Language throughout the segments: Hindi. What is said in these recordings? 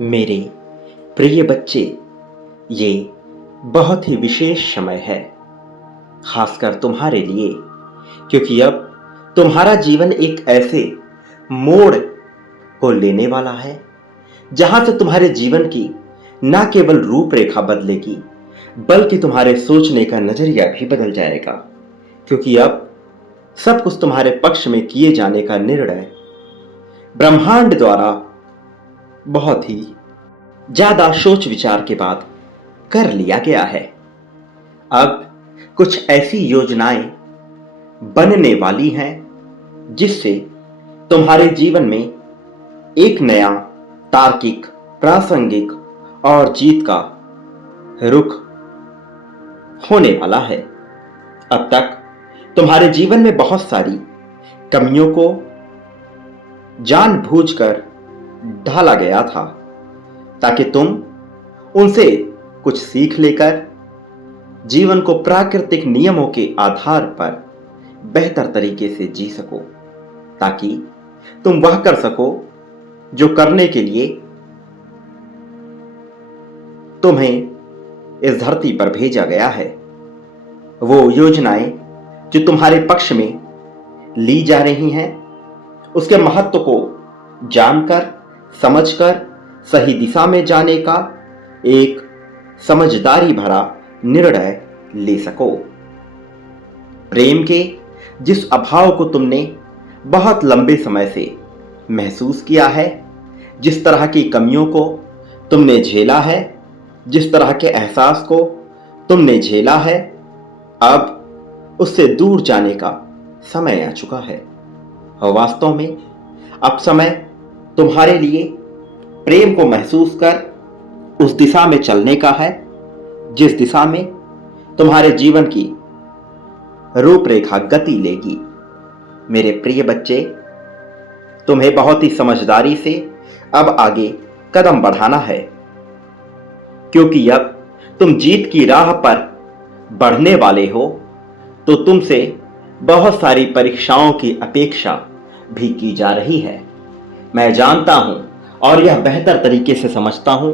मेरे प्रिय बच्चे, ये बहुत ही विशेष समय है, खासकर तुम्हारे लिए, क्योंकि अब तुम्हारा जीवन एक ऐसे मोड़ को लेने वाला है जहां से तुम्हारे जीवन की न केवल रूपरेखा बदलेगी, बल्कि तुम्हारे सोचने का नजरिया भी बदल जाएगा। क्योंकि अब सब कुछ तुम्हारे पक्ष में किए जाने का निर्णय ब्रह्मांड द्वारा बहुत ही ज्यादा सोच विचार के बाद कर लिया गया है। अब कुछ ऐसी योजनाएं बनने वाली हैं जिससे तुम्हारे जीवन में एक नया तार्किक, प्रासंगिक और जीत का रुख होने वाला है। अब तक तुम्हारे जीवन में बहुत सारी कमियों को जानबूझकर ढाला गया था ताकि तुम उनसे कुछ सीख लेकर जीवन को प्राकृतिक नियमों के आधार पर बेहतर तरीके से जी सको, ताकि तुम वह कर सको जो करने के लिए तुम्हें इस धरती पर भेजा गया है। वो योजनाएं जो तुम्हारे पक्ष में ली जा रही हैं, उसके महत्व को जानकर, समझकर सही दिशा में जाने का एक समझदारी भरा निर्णय ले सको। प्रेम के जिस अभाव को तुमने बहुत लंबे समय से महसूस किया है, जिस तरह की कमियों को तुमने झेला है, जिस तरह के एहसास को तुमने झेला है, अब उससे दूर जाने का समय आ चुका है। और वास्तव में अब समय तुम्हारे लिए प्रेम को महसूस कर उस दिशा में चलने का है जिस दिशा में तुम्हारे जीवन की रूपरेखा गति लेगी। मेरे प्रिय बच्चे, तुम्हें बहुत ही समझदारी से अब आगे कदम बढ़ाना है, क्योंकि अब तुम जीत की राह पर बढ़ने वाले हो, तो तुमसे बहुत सारी परीक्षाओं की अपेक्षा भी की जा रही है। मैं जानता हूं और यह बेहतर तरीके से समझता हूं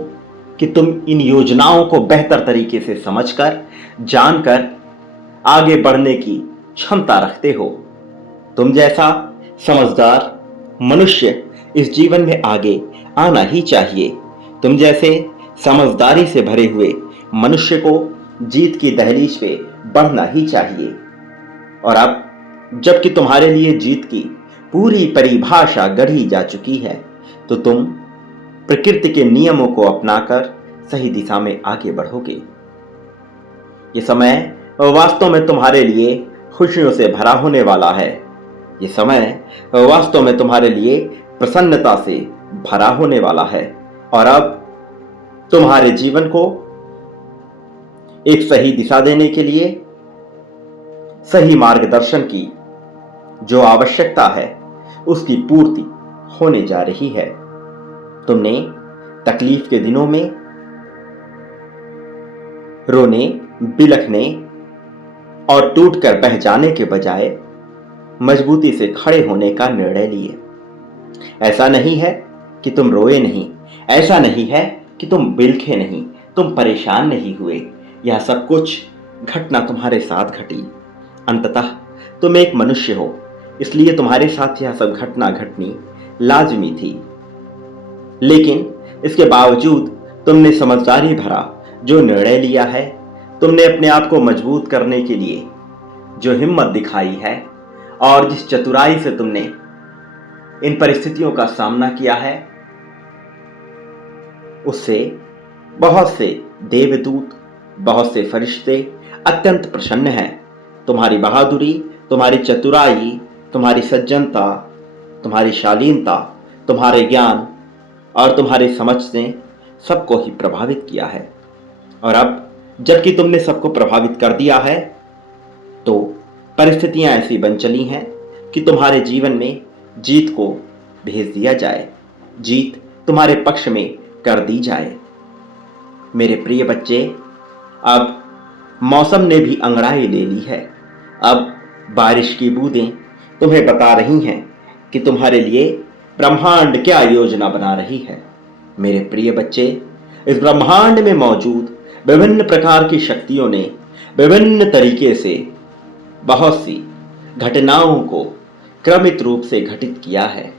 कि तुम इन योजनाओं को बेहतर तरीके से समझकर, जानकर आगे बढ़ने की क्षमता रखते हो। तुम जैसा समझदार मनुष्य इस जीवन में आगे आना ही चाहिए। तुम जैसे समझदारी से भरे हुए मनुष्य को जीत की दहलीज पे बढ़ना ही चाहिए। और अब जबकि तुम्हारे लिए जीत की पूरी परिभाषा गढ़ी जा चुकी है, तो तुम प्रकृति के नियमों को अपनाकर सही दिशा में आगे बढ़ोगे। ये समय वास्तव में तुम्हारे लिए खुशियों से भरा होने वाला है। ये समय वास्तव में तुम्हारे लिए प्रसन्नता से भरा होने वाला है। और अब तुम्हारे जीवन को एक सही दिशा देने के लिए सही मार्गदर्शन की जो आवश्यकता है, उसकी पूर्ति होने जा रही है। तुमने तकलीफ के दिनों में रोने, बिलखने और टूटकर बह जाने के बजाय मजबूती से खड़े होने का निर्णय लिए। ऐसा नहीं है कि तुम रोए नहीं, ऐसा नहीं है कि तुम बिलखे नहीं, तुम परेशान नहीं हुए। यह सब कुछ घटना तुम्हारे साथ घटी। अंततः तुम एक मनुष्य हो, इसलिए तुम्हारे साथ यह सब घटना घटनी लाजमी थी। लेकिन इसके बावजूद तुमने समझदारी भरा जो निर्णय लिया है, तुमने अपने आप को मजबूत करने के लिए जो हिम्मत दिखाई है और जिस चतुराई से तुमने इन परिस्थितियों का सामना किया है, उससे बहुत से देवदूत, बहुत से फरिश्ते अत्यंत प्रसन्न हैं। तुम्हारी बहादुरी, तुम्हारी चतुराई, तुम्हारी सज्जनता, तुम्हारी शालीनता, तुम्हारे ज्ञान और तुम्हारी समझ ने सबको ही प्रभावित किया है। और अब जबकि तुमने सबको प्रभावित कर दिया है, तो परिस्थितियां ऐसी बन चली हैं कि तुम्हारे जीवन में जीत को भेज दिया जाए, जीत तुम्हारे पक्ष में कर दी जाए। मेरे प्रिय बच्चे, अब मौसम ने भी अंगड़ाई ले ली है। अब बारिश की बूंदें तुम्हें बता रही हैं कि तुम्हारे लिए ब्रह्मांड क्या योजना बना रही है। मेरे प्रिय बच्चे, इस ब्रह्मांड में मौजूद विभिन्न प्रकार की शक्तियों ने विभिन्न तरीके से बहुत सी घटनाओं को क्रमित रूप से घटित किया है।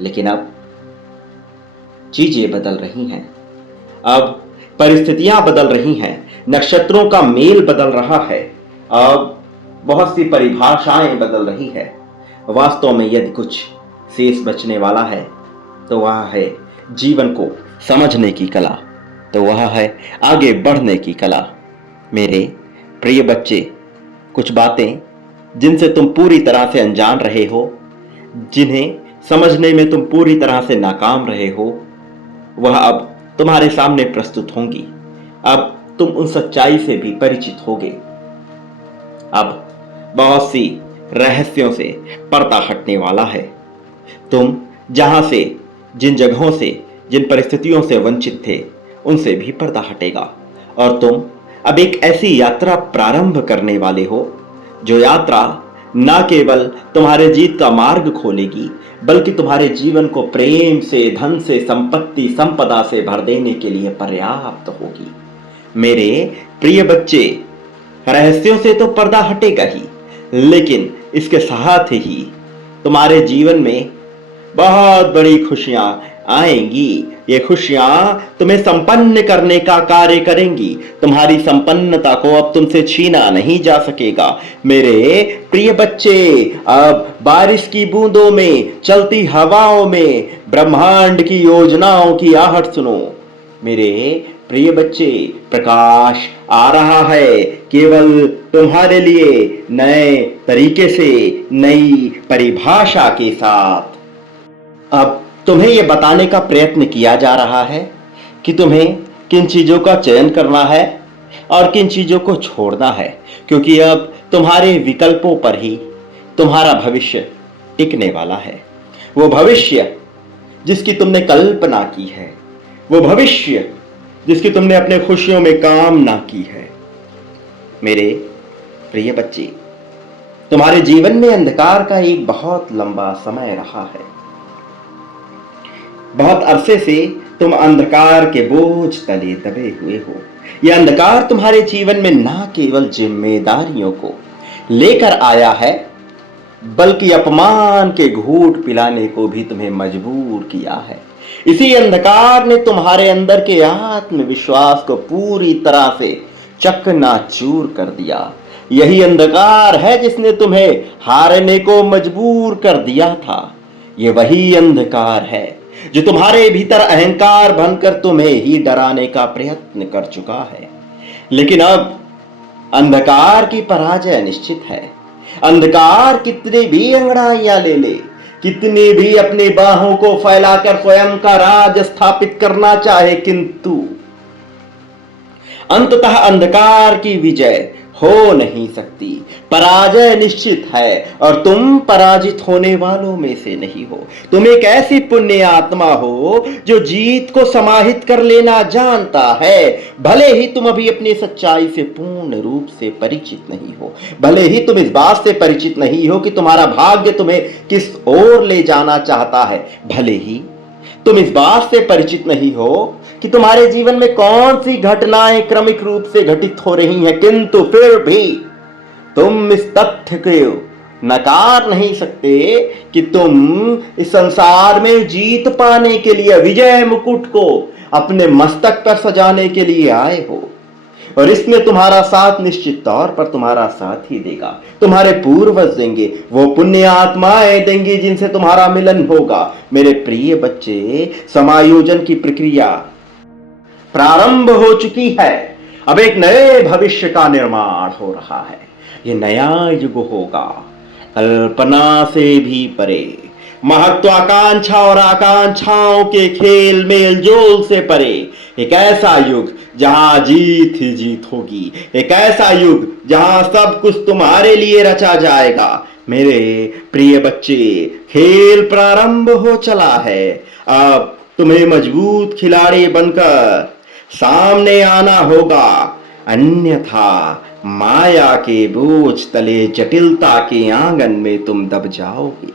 लेकिन अब चीजें बदल रही हैं, अब परिस्थितियां बदल रही हैं, नक्षत्रों का मेल बदल रहा है, अब बहुत सी परिभाषाएं बदल रही है। वास्तव में यदि कुछ शेष बचने वाला है तो वह है जीवन को समझने की कला, तो वह है आगे बढ़ने की कला। मेरे प्रिय बच्चे, कुछ बातें जिनसे तुम पूरी तरह से अनजान रहे हो, जिन्हें समझने में तुम पूरी तरह से नाकाम रहे हो, वह अब तुम्हारे सामने प्रस्तुत होंगी। अब तुम उन सच्चाई से भी परिचित होगे। अब बहुत सी रहस्यों से पर्दा हटने वाला है। तुम जहां से, जिन जगहों से, जिन परिस्थितियों से वंचित थे, उनसे भी पर्दा हटेगा और तुम अब एक ऐसी यात्रा प्रारंभ करने वाले हो जो यात्रा न केवल तुम्हारे जीत का मार्ग खोलेगी, बल्कि तुम्हारे जीवन को प्रेम से, धन से, संपत्ति, संपदा से भर देने के लिए पर्याप्त होगी। मेरे प्रिय बच्चे, रहस्यों से तो पर्दा हटेगा ही, लेकिन इसके साथ ही तुम्हारे जीवन में बहुत बड़ी खुशियां आएंगी। ये खुशियां तुम्हें संपन्न करने का कार्य करेंगी। तुम्हारी संपन्नता को अब तुमसे छीना नहीं जा सकेगा। मेरे प्रिय बच्चे, अब बारिश की बूंदों में, चलती हवाओं में ब्रह्मांड की योजनाओं की आहट सुनो। मेरे प्रिय बच्चे, प्रकाश आ रहा है, केवल तुम्हारे लिए नए तरीके से, नई परिभाषा के साथ। अब तुम्हें यह बताने का प्रयत्न किया जा रहा है कि तुम्हें किन चीजों का चयन करना है और किन चीजों को छोड़ना है, क्योंकि अब तुम्हारे विकल्पों पर ही तुम्हारा भविष्य टिकने वाला है। वो भविष्य जिसकी तुमने कल्पना की है, वो भविष्य जिसकी तुमने अपने खुशियों में कामना की है। मेरे प्रिय बच्चे, तुम्हारे जीवन में अंधकार का एक बहुत लंबा समय रहा है। बहुत अरसे से तुम अंधकार के बोझ तले दबे हुए हो। यह अंधकार तुम्हारे जीवन में ना केवल जिम्मेदारियों को लेकर आया है, बल्कि अपमान के घूंट पिलाने को भी तुम्हें मजबूर किया है। इसी अंधकार ने तुम्हारे अंदर के आत्मविश्वास को पूरी तरह से चकनाचूर कर दिया। यही अंधकार है जिसने तुम्हें हारने को मजबूर कर दिया था। यह वही अंधकार है जो तुम्हारे भीतर अहंकार बनकर तुम्हें ही डराने का प्रयत्न कर चुका है। लेकिन अब अंधकार की पराजय निश्चित है। अंधकार कितने भी अंगड़ाइयां ले ले, कितनी भी अपनी बाहों को फैलाकर स्वयं का राज स्थापित करना चाहे, किंतु अंततः अंधकार की विजय हो नहीं सकती। पराजय निश्चित है और तुम पराजित होने वालों में से नहीं हो। तुम एक ऐसी पुण्य आत्मा हो जो जीत को समाहित कर लेना जानता है। भले ही तुम अभी अपनी सच्चाई से पूर्ण रूप से परिचित नहीं हो, भले ही तुम इस बात से परिचित नहीं हो कि तुम्हारा भाग्य तुम्हें किस ओर ले जाना चाहता है, भले ही तुम इस बात से परिचित नहीं हो कि तुम्हारे जीवन में कौन सी घटनाएं क्रमिक रूप से घटित हो रही हैं, किंतु फिर भी तुम इस तथ्य को नकार नहीं सकते कि तुम इस संसार में जीत पाने के लिए, विजय मुकुट को अपने मस्तक पर सजाने के लिए आए हो। और इसमें तुम्हारा साथ निश्चित तौर पर तुम्हारा साथ ही देगा। तुम्हारे पूर्वज देंगे, वो पुण्य आत्माएं देंगी जिनसे तुम्हारा मिलन होगा। मेरे प्रिय बच्चे, समायोजन की प्रक्रिया प्रारंभ हो चुकी है। अब एक नए भविष्य का निर्माण हो रहा है। ये नया युग होगा कल्पना से भी परे, महत्वाकांक्षा और आकांक्षाओं के खेल मेल जोल से परे। एक ऐसा युग जहां जीत ही जीत होगी, एक ऐसा युग जहां सब कुछ तुम्हारे लिए रचा जाएगा। मेरे प्रिय बच्चे, खेल प्रारंभ हो चला है। अब तुम्हें मजबूत खिलाड़ी बनकर सामने आना होगा, अन्यथा माया के बोझ तले जटिलता के आंगन में तुम दब जाओगे।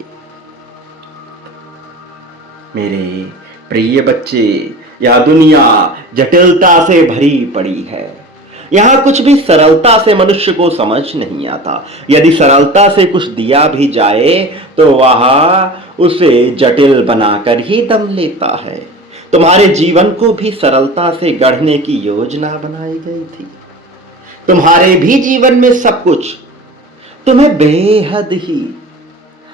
मेरे प्रिय बच्चे, यह दुनिया जटिलता से भरी पड़ी है। यहाँ कुछ भी सरलता से मनुष्य को समझ नहीं आता। यदि सरलता से कुछ दिया भी जाए तो वह उसे जटिल बनाकर ही दम लेता है। तुम्हारे जीवन को भी सरलता से गढ़ने की योजना बनाई गई थी। तुम्हारे भी जीवन में सब कुछ तुम्हें बेहद ही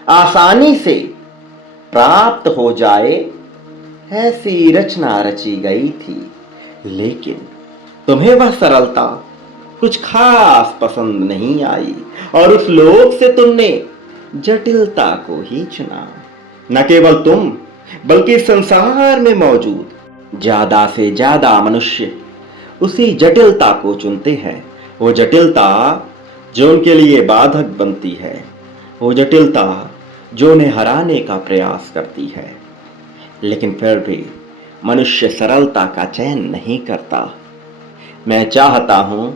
आसानी से प्राप्त हो जाए, ऐसी रचना रची गई थी। लेकिन तुम्हें वह सरलता कुछ खास पसंद नहीं आई और उस लोक से तुमने जटिलता को ही चुना। न केवल तुम बल्कि संसार में मौजूद ज्यादा से ज्यादा मनुष्य उसी जटिलता को चुनते हैं। वो जटिलता जो उनके लिए बाधक बनती है, वो जटिलता जो उन्हें हराने का प्रयास करती है। लेकिन फिर भी मनुष्य सरलता का चयन नहीं करता। मैं चाहता हूं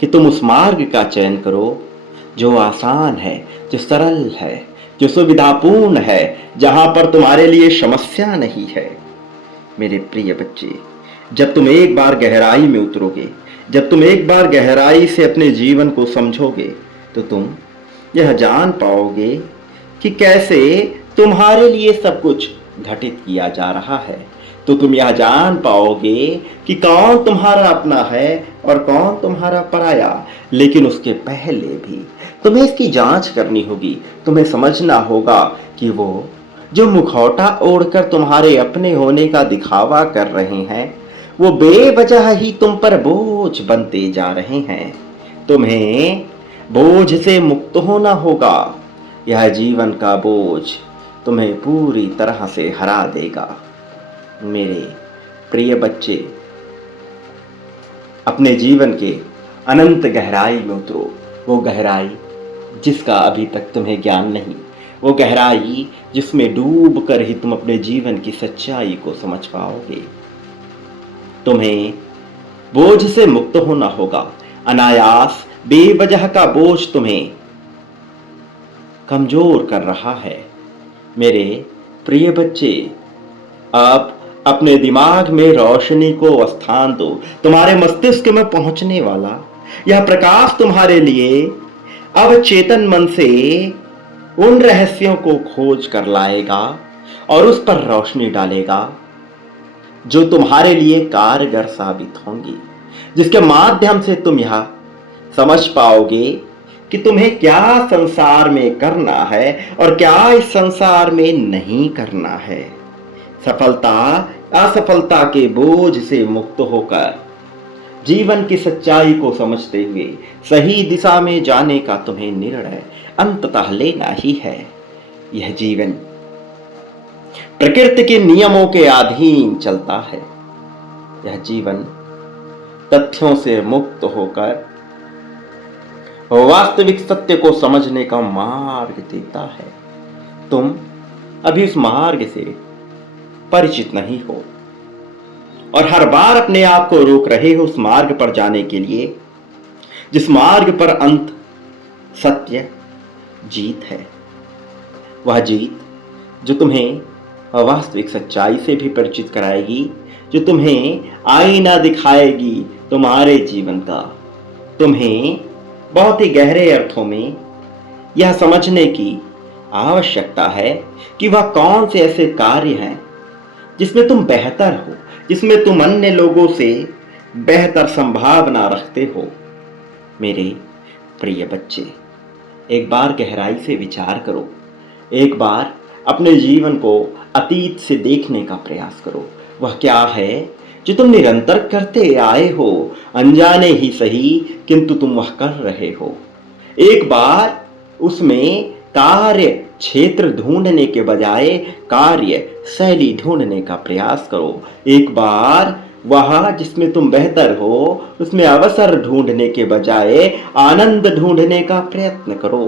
कि तुम उस मार्ग का चयन करो जो आसान है, जो सरल है, जो सुविधापूर्ण है, जहां पर तुम्हारे लिए समस्या नहीं है। मेरे प्रिय बच्चे, जब तुम एक बार गहराई में उतरोगे, जब तुम एक बार गहराई से अपने जीवन को समझोगे, तो तुम यह जान पाओगे कि कैसे तुम्हारे लिए सब कुछ घटित किया जा रहा है। तो तुम यह जान पाओगे कि कौन तुम्हारा अपना है और कौन तुम्हारा पराया। लेकिन उसके पहले भी तुम्हें इसकी जांच करनी होगी। तुम्हें समझना होगा कि वो जो मुखौटा ओढ़कर तुम्हारे अपने होने का दिखावा कर रहे हैं, वो बेवजह ही तुम पर बोझ बनते जा रहे हैं। तुम्हें बोझ से मुक्त होना होगा। यह जीवन का बोझ तुम्हें पूरी तरह से हरा देगा। मेरे प्रिय बच्चे, अपने जीवन के अनंत गहराई में उतरो। वो गहराई जिसका अभी तक तुम्हें ज्ञान नहीं, वो गहराई जिसमें डूब कर ही तुम अपने जीवन की सच्चाई को समझ पाओगे। तुम्हें बोझ से मुक्त होना होगा। अनायास बेवजह का बोझ तुम्हें कमजोर कर रहा है। मेरे प्रिय बच्चे, आप अपने दिमाग में रोशनी को स्थान दो। तुम्हारे मस्तिष्क में पहुंचने वाला यह प्रकाश तुम्हारे लिए अवचेतन मन से उन रहस्यों को खोज कर लाएगा और उस पर रोशनी डालेगा जो तुम्हारे लिए कारगर साबित होंगी, जिसके माध्यम से तुम यह समझ पाओगे कि तुम्हें क्या संसार में करना है और क्या इस संसार में नहीं करना है। सफलता असफलता के बोझ से मुक्त होकर जीवन की सच्चाई को समझते हुए सही दिशा में जाने का तुम्हें निर्णय अंततः लेना ही है। यह जीवन प्रकृति के नियमों के अधीन चलता है। यह जीवन तथ्यों से मुक्त होकर वास्तविक सत्य को समझने का मार्ग देता है। तुम अभी उस मार्ग से परिचित नहीं हो और हर बार अपने आप को रोक रहे हो उस मार्ग पर जाने के लिए जिस मार्ग पर अंत सत्य जीत है। वह जीत जो तुम्हें वास्तविक सच्चाई से भी परिचित कराएगी, जो तुम्हें आईना दिखाएगी तुम्हारे जीवन का। तुम्हें बहुत ही गहरे अर्थों में यह समझने की आवश्यकता है कि वह कौन से ऐसे कार्य हैं जिसमें तुम बेहतर हो, जिसमें तुम अन्य लोगों से बेहतर संभावना रखते हो। मेरे प्रिय बच्चे, एक बार गहराई से विचार करो। एक बार अपने जीवन को अतीत से देखने का प्रयास करो। वह क्या है जो तुम निरंतर करते आए हो, अनजाने ही सही, किंतु तुम वह कर रहे हो। एक बार उसमें कार्य क्षेत्र ढूंढने के बजाय कार्य शैली ढूंढने का प्रयास करो। एक बार वह जिसमें तुम बेहतर हो उसमें अवसर ढूंढने के बजाय आनंद ढूंढने का प्रयत्न करो।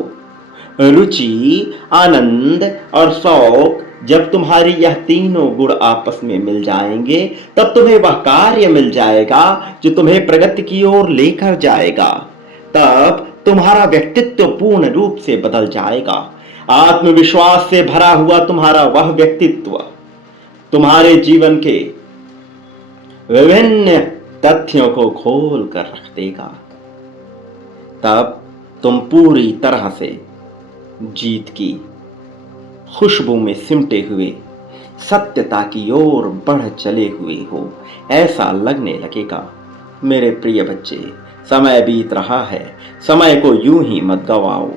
रुचि, आनंद और शौक, जब तुम्हारी यह तीनों गुण आपस में मिल जाएंगे तब तुम्हें वह कार्य मिल जाएगा जो तुम्हें प्रगति की ओर लेकर जाएगा। तब तुम्हारा व्यक्तित्व पूर्ण रूप से बदल जाएगा। आत्मविश्वास से भरा हुआ तुम्हारा वह व्यक्तित्व तुम्हारे जीवन के विभिन्न तथ्यों को खोल कर रख देगा। तब तुम पूरी तरह से जीत की खुशबू में सिमटे हुए सत्यता की ओर बढ़ चले हुए हो, ऐसा लगने लगेगा। मेरे प्रिय बच्चे, समय बीत रहा है, समय को यूं ही मत गवाओ।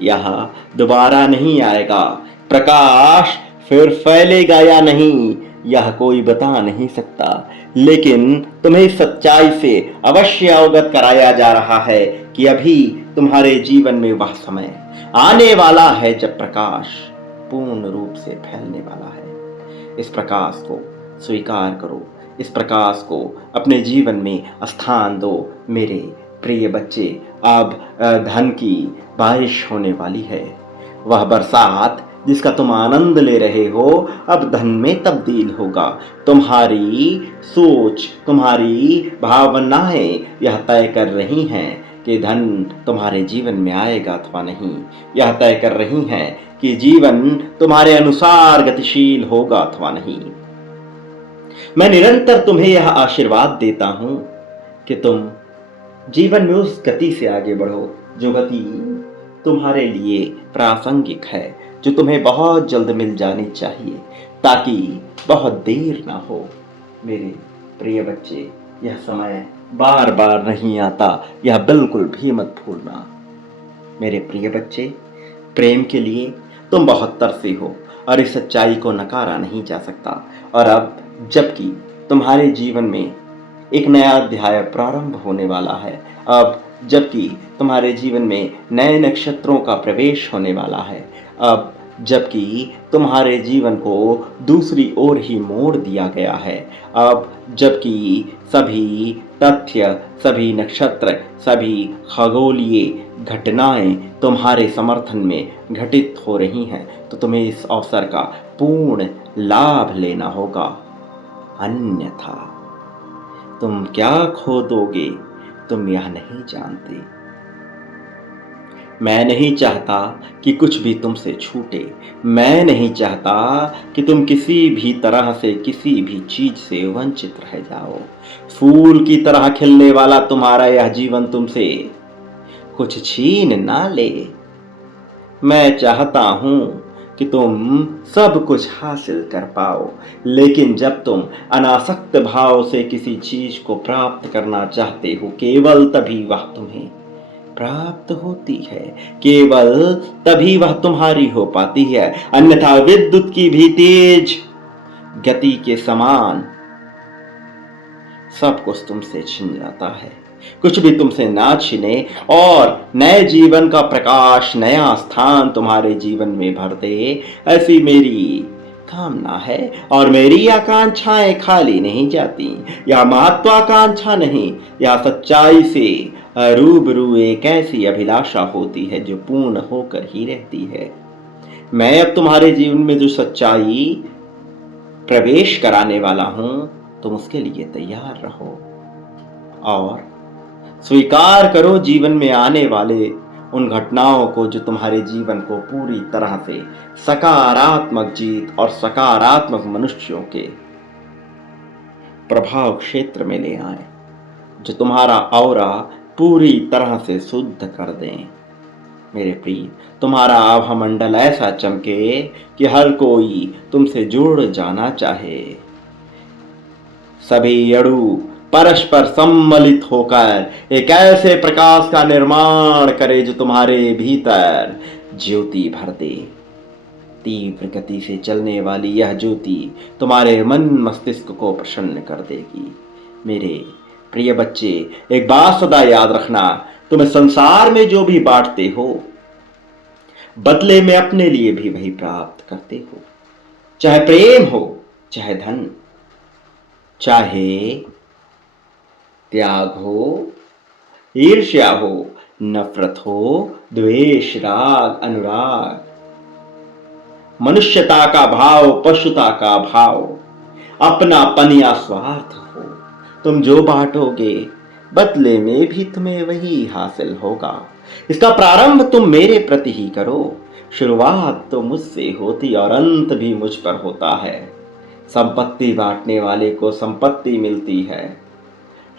यह दोबारा नहीं आएगा। प्रकाश फिर फैलेगा या नहीं, यह कोई बता नहीं सकता, लेकिन तुम्हें सच्चाई से अवश्य अवगत कराया जा रहा है कि अभी तुम्हारे जीवन में वह समय आने वाला है जब प्रकाश पूर्ण रूप से फैलने वाला है। इस प्रकाश को स्वीकार करो, इस प्रकाश को अपने जीवन में स्थान दो। मेरे प्रिय बच्चे, अब धन की बारिश होने वाली है। वह बरसात जिसका तुम आनंद ले रहे हो अब धन में तब्दील होगा। तुम्हारी सोच, तुम्हारी भावनाएं यह तय कर रही हैं कि धन तुम्हारे जीवन में आएगा अथवा नहीं। यह तय कर रही हैं कि जीवन तुम्हारे अनुसार गतिशील होगा अथवा नहीं। मैं निरंतर तुम्हें यह आशीर्वाद देता हूं कि तुम जीवन में उस गति से आगे बढ़ो जो गति तुम्हारे लिए प्रासंगिक है, जो तुम्हें बहुत जल्द मिल जानी चाहिए, ताकि बहुत देर ना हो। मेरे प्रिय बच्चे, यह समय बार बार नहीं आता, यह बिल्कुल भी मत भूलना। मेरे प्रिय बच्चे, प्रेम के लिए तुम बहुत तरसे हो और इस सच्चाई को नकारा नहीं जा सकता। और अब जबकि तुम्हारे जीवन में एक नया अध्याय प्रारंभ होने वाला है, अब जबकि तुम्हारे जीवन में नए नक्षत्रों का प्रवेश होने वाला है, अब जबकि तुम्हारे जीवन को दूसरी ओर ही मोड़ दिया गया है, अब जबकि सभी तथ्य, सभी नक्षत्र, सभी खगोलीय घटनाएं तुम्हारे समर्थन में घटित हो रही हैं, तो तुम्हें इस अवसर का पूर्ण लाभ लेना होगा। अन्यथा तुम क्या खो दोगे, तुम यह नहीं जानते। मैं नहीं चाहता कि कुछ भी तुमसे छूटे। मैं नहीं चाहता कि तुम किसी भी तरह से, किसी भी चीज से वंचित रह जाओ। फूल की तरह खिलने वाला तुम्हारा यह जीवन तुमसे कुछ छीन ना ले। मैं चाहता हूं कि तुम सब कुछ हासिल कर पाओ, लेकिन जब तुम अनासक्त भाव से किसी चीज को प्राप्त करना चाहते हो, केवल तभी वह तुम्हें प्राप्त होती है, केवल तभी वह तुम्हारी हो पाती है। अन्यथा विद्युत की भी तेज गति के समान सब कुछ तुमसे छिन जाता है। कुछ भी तुमसे ना छिने और नए जीवन का प्रकाश, नया स्थान तुम्हारे जीवन में भर दे, ऐसी मेरी कामना है। और मेरी आकांक्षाएं खाली नहीं जाती। यह महत्वाकांक्षा नहीं, यह सच्चाई से रूबरू एक ऐसी अभिलाषा होती है जो पूर्ण होकर ही रहती है। मैं अब तुम्हारे जीवन में जो सच्चाई प्रवेश कराने वाला हूं, तुम उसके लिए तैयार रहो और स्वीकार करो जीवन में आने वाले उन घटनाओं को जो तुम्हारे जीवन को पूरी तरह से सकारात्मक जीत और सकारात्मक मनुष्यों के प्रभाव क्षेत्र में ले आए, जो तुम्हारा औरा पूरी तरह से शुद्ध कर दें। मेरे प्रिय, तुम्हारा आभामंडल ऐसा चमके कि हर कोई तुमसे जुड़ जाना चाहे। सभी अणु परस्पर सम्मिलित होकर एक ऐसे प्रकाश का निर्माण करे जो तुम्हारे भीतर ज्योति भर दे। तीव्र गति से चलने वाली यह ज्योति तुम्हारे मन मस्तिष्क को प्रसन्न कर देगी। मेरे प्रिय बच्चे, एक बात सदा याद रखना, तुम संसार में जो भी बांटते हो, बदले में अपने लिए भी वही प्राप्त करते हो। चाहे प्रेम हो, चाहे धन, चाहे त्याग हो, ईर्ष्या हो, नफरत हो, द्वेष, राग, अनुराग, मनुष्यता का भाव, पशुता का भाव, अपनापन या स्वार्थ हो, तुम जो बांटोगे बदले में भी तुम्हें वही हासिल होगा। इसका प्रारंभ तुम मेरे प्रति ही करो। शुरुआत तो मुझसे होती और अंत भी मुझ पर होता है। संपत्ति बांटने वाले को संपत्ति मिलती है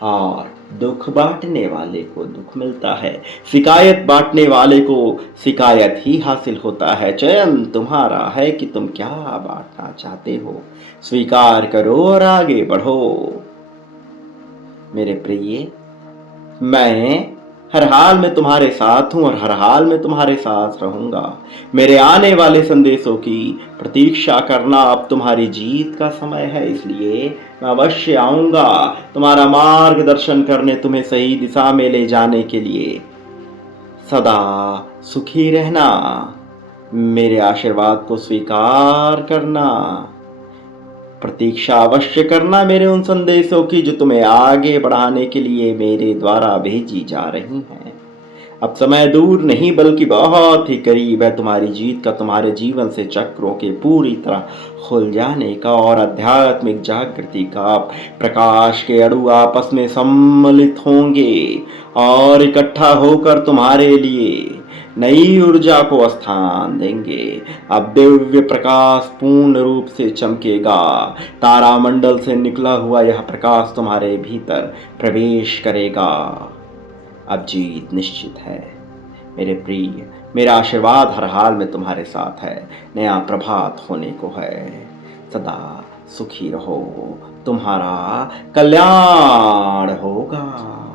और दुख बांटने वाले को दुख मिलता है। शिकायत बांटने वाले को शिकायत ही हासिल होता है। चयन तुम्हारा है कि तुम क्या बांटना चाहते हो। स्वीकार करो और आगे बढ़ो। मेरे प्रिय, मैं हर हाल में तुम्हारे साथ हूं और हर हाल में तुम्हारे साथ रहूंगा। मेरे आने वाले संदेशों की प्रतीक्षा करना। अब तुम्हारी जीत का समय है, इसलिए मैं अवश्य आऊंगा तुम्हारा मार्गदर्शन करने, तुम्हें सही दिशा में ले जाने के लिए। सदा सुखी रहना, मेरे आशीर्वाद को स्वीकार करना, प्रतीक्षा अवश्य करना मेरे उन संदेशों की जो तुम्हें आगे बढ़ाने के लिए मेरे द्वारा भेजी जा रही हैं। अब समय दूर नहीं बल्कि बहुत ही करीब है तुम्हारी जीत का, तुम्हारे जीवन से चक्रों के पूरी तरह खुल जाने का और आध्यात्मिक जागृति का। प्रकाश के अणु आपस में सम्मिलित होंगे और इकट्ठा होकर तुम्हारे लिए नई ऊर्जा को स्थान देंगे। अब दिव्य प्रकाश पूर्ण रूप से चमकेगा। तारामंडल से निकला हुआ यह प्रकाश तुम्हारे भीतर प्रवेश करेगा। अब जीत निश्चित है मेरे प्रिय। मेरा आशीर्वाद हर हाल में तुम्हारे साथ है। नया प्रभात होने को है। सदा सुखी रहो, तुम्हारा कल्याण होगा।